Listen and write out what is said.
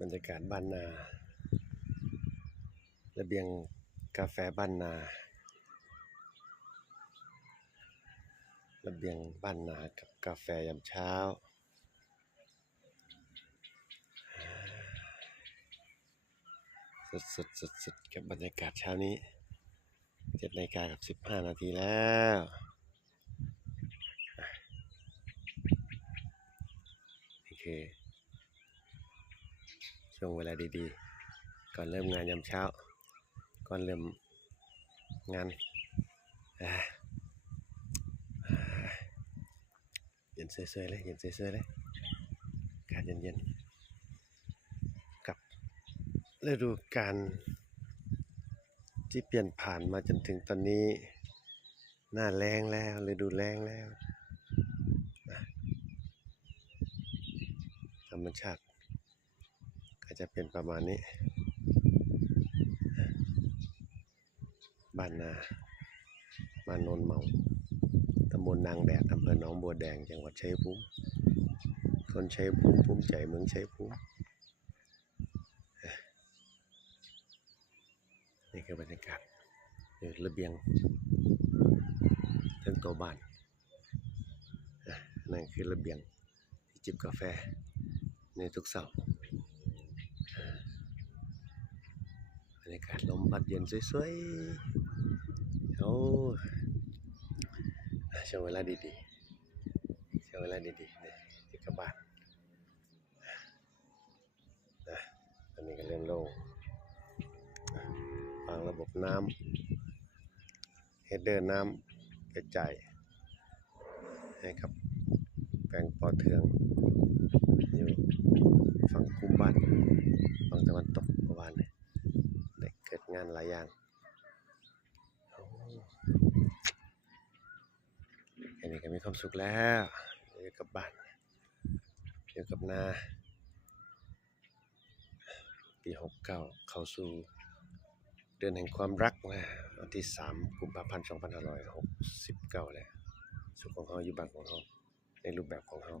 บรรยากาศบ้านนาระเบียงกาแฟบ้านนาระเบียงบ้านนากับกาแฟยามเช้าสุดกับบรรยากาศเช้านี้7:15 นาทีแล้วนี่คือช่วงเวลาดีๆก่อนเริ่มงานยามเช้าก่อนเริ่มงานเย็นเสยๆเลยเย็นเสยๆเลยอากาศเย็นๆกับฤดูกาลที่เปลี่ยนผ่านมาจนถึงตอนนี้หน้าแล้งแล้วฤดูแล้งแล้วธรรมชาติก็จะเป็นประมาณนี้บ้านนาบ้านโนนเมาตำบลนางแดดอำเภอหนองบัวแดงจังหวัดชัยภูมิคนชัยภูมิภูมิใจเมืองชัยภูมินี่คือบรรยากาศระเบียงทั้งตัวบ้านนั่นคือระเบียงที่จิบกาแฟในทุกเสาร์บรรยากาศลมพัดเย็นสวยๆโอ้ช่วงเวลาดีๆช่วงเวลาดีๆเนี่ยที่กลับบ้านตอนนี้ก็เริ่มโล่งวางระบบน้ำเฮดเดอร์น้ำกระจายให้กับแปลงปอเทืองอยู่ฝั่งคุมบ้านฝั่งตะวันตกเมื่อวานเนี่ยได้เกิดงานหลายอย่างอันนี้ก็มีความสุขแล้วอยู่กับบ้านอยู่กับนาปี69เข้าสู่เดือนแห่งความรักนะวันที่3 กุมภาพันธ์ 2569แล้วสุขของเขาอยู่บ้านของเขาในรูปแบบของเขา